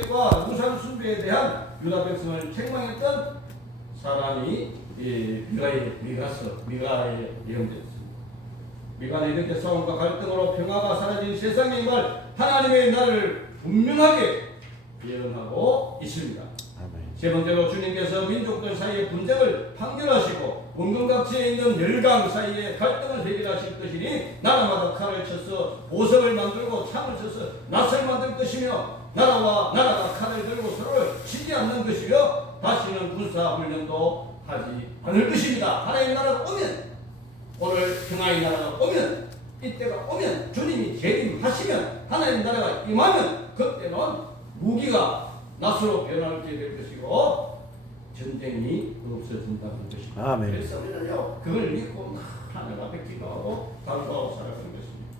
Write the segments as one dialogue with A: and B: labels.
A: 과 우상 숭배에 대한 유다 백성을 책망했던 사람이 이 미가의 미가서 미가의 예언됐습니다. 미가는 이렇게 싸움과 갈등으로 평화가 사라진 세상에 임할 하나님의 날을 분명하게 예언하고 있습니다.
B: 아멘.
A: 세 번째로 주님께서 민족들 사이의 분쟁을 판결하시고 원금각지에 있는 열강 사이의 갈등을 해결하실 것이니 나라마다 칼을 쳐서 보석을 만들고 창을 쳐서 낫을 만들 것이며 나라와 나라가 칼을 들고 서로를 치지 않는 것이며 다시는 군사 훈련도 하지 않을 것입니다. 하나님 나라가 오면 오늘 평화의 나라가 오면 이때가 오면 주님이 재림하시면 하나님 나라가 임하면 그때는 무기가 낫으로 변하게 될 것이고 전쟁이 없어진다는 것입니다.
B: 아멘.
A: 그래서 우리는요 그걸 믿고 하늘 앞에 기도하고祷告하고 살아가는 것입니다.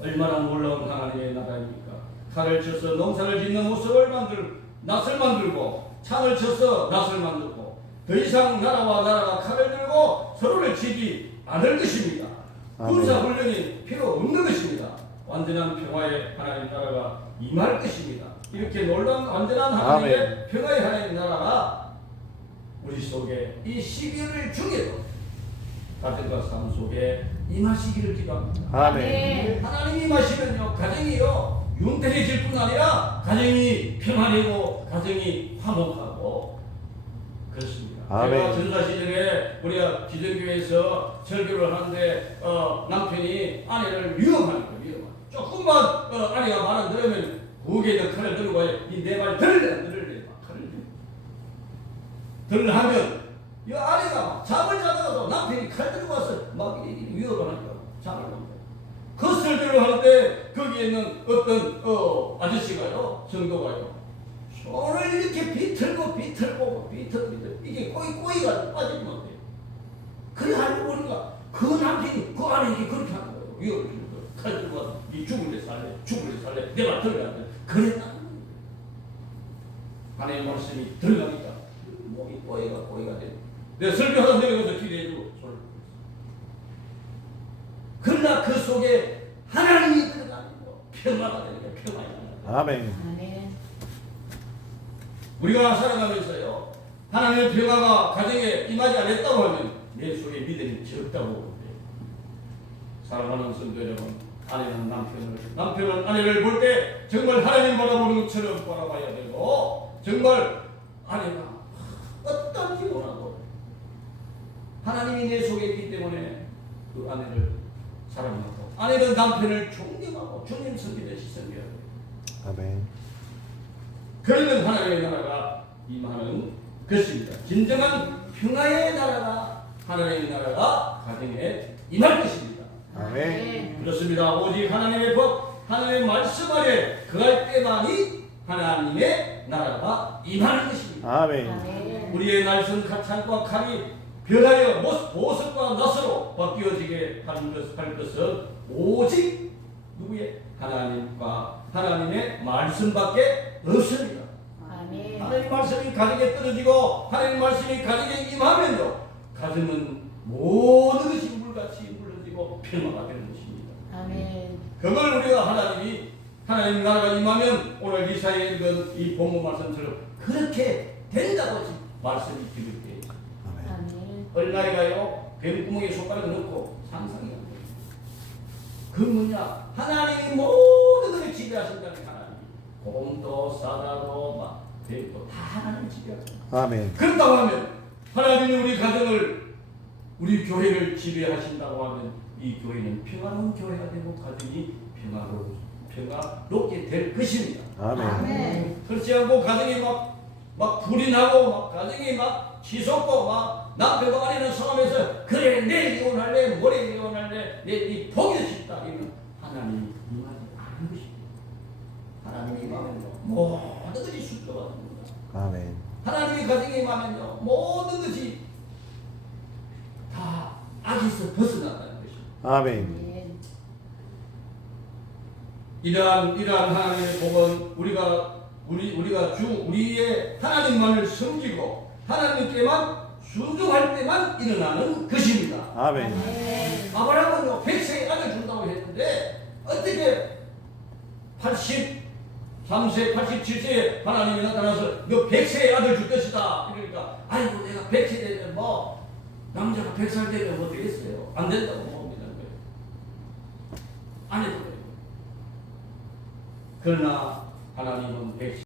A: 얼마나 놀라운 하나님의 나라입니까? 칼을 쳐서 농사를 짓는 모습을 만들 낫을 만들고 창을 쳐서 낫을 만들고 더 이상 나라와 나라가 칼을 들고 서로를 치지 않을 것입니다. 군사 훈련이 필요 없는 것입니다. 완전한 평화의 하나님 나라가 임할 것입니다. 이렇게 놀라운 완전한 하나님의
B: 아멘.
A: 평화의 하나님 나라가 우리 속에 이 12월 중에도 가정과 삶 속에 임하시기를 기도합니다.
B: 아멘.
A: 하나님이 임하시면요 가정이요 윤택해질 뿐 아니라 가정이 평안하고 가정이 화목하고 그렇습니다.
B: 아멘.
A: 제가 전사 시절에 우리가 기존교회에서 설교를 하는데 어, 남편이 아내를 위험하니까 위험하. 조금만 어, 아내가 말안 들으면 고개에 칼을 들고 이내말 들을래 안 들을래 막 칼을 들고 들을 하면 이 아내가 막 잠을 자다가도 남편이 칼 들고 와서 막 위협을 하니까 잠을 못 자. 그 설교를 거기에는 어떤 어, 아저씨가요 성도가요 손을 이렇게 비틀고 비틀고 비틀고 비틀 이게 꼬이 꼬이가 빠지면 안 돼요. 그래 하려고 우리가 그 남편이 그 안에 이게 그렇게 하는 거예요. 위협을 주는 거예요. 와서 이 죽을래 살래 죽을래 살래 내말 들으면 안 돼. 그랬다는 거예요. 하나님의 말씀이 들어가니까 목이 꼬이가 꼬이가 돼. 내가 설교하다 내려가서 기대해주고 손을 그러나 그 속에 하나님이
B: 아멘.
A: 우리가 살아가면서요 하나님의 평화가 가정에 임하지 않았다고 하면 내 속에 믿음이 적다고 사랑하는 성도 여러분 아내는 남편을 남편은 아내를 볼 때 정말 하나님 바라보는 것처럼 바라봐야 되고 정말 아내가 어떤지 원하고 하나님이 내 속에 있기 때문에 그 아내를 사랑하고 아내는 남편을 존경하고 주님 섬기듯이 섬겨야 돼요.
B: 아멘.
A: 그러면 하나님의 나라가 임하는 것입니다. 진정한 평화의 나라가 하나님의 나라가 가정에 임할 것입니다.
B: 아멘.
A: 그렇습니다. 오직 하나님의 법, 하나님의 말씀 아래 그할 때만이 하나님의 나라가 임하는 것입니다.
B: 아멘.
C: 아멘.
A: 우리의 날선 가창과 칼이 변하여 못- 보석과 낫으로 바뀌어지게 하는 것, 할 것은 오직 누구의 하나님과 하나님의 말씀밖에 없습니다.
C: 아멘.
A: 하나님 말씀이 가정에 떨어지고 하나님 말씀이 가정에 임하면요 가정은 모든 것이 물같이 물러지고 평화가 되는 것입니다.
C: 아멘.
A: 그걸 우리가 하나님이 하나님 나라가 임하면 오늘 이사에 읽은 이 본문 말씀처럼 그렇게 된다고 말씀이 기록되어 있습니다.
B: 아멘.
A: 얼마이가요? 뱀구멍에 손가락을 넣고 돼요. 그 뭐냐? 하나님이 모든 것을 지배하신다는 하나님. 곰도 사다도 막 뱀도 다 하나님 지배하신다.
B: 아멘.
A: 그렇다고 하면 하나님이 우리 가정을 우리 교회를 지배하신다고 하면 이 교회는 평화로운 교회가 되고 가정이 평화로 평화롭게 될 것입니다.
B: 아멘.
C: 아멘.
A: 그렇지 않고 가정이 막, 막 불이 나고 막 가정이 막 치솟고 막 남편과 아내는 싸움에서 그래 내일 이혼할래 모레 이혼할래 내이 포기도 싶다 이러면 하나님이 임하지 않은 것입니다. 하나님이 임하면요 모든 것이 순조가 됩니다.
B: 아멘.
A: 하나님이 가정에 임하면요 모든 것이 다 악에서 벗어난다는 것입니다.
B: 아멘.
C: 아멘.
A: 이러한 이러한 하나님의 복은 우리가 우리 우리가 주 우리의 하나님만을 섬기고 하나님께만 순종할 때만 일어나는 것입니다.
C: 아멘.
A: 아브라함은요 백세의 아들 준다고 했는데 어떻게 80 3세 87세에 하나님이 나타나서 너 100세의 아들 줄 것이다. 그러니까 아이고 내가 100세 되면 뭐 남자가 100살 되면 뭐 되겠어요. 안 된다고 봅니다. 안 해도 돼요. 그러나 하나님은 100세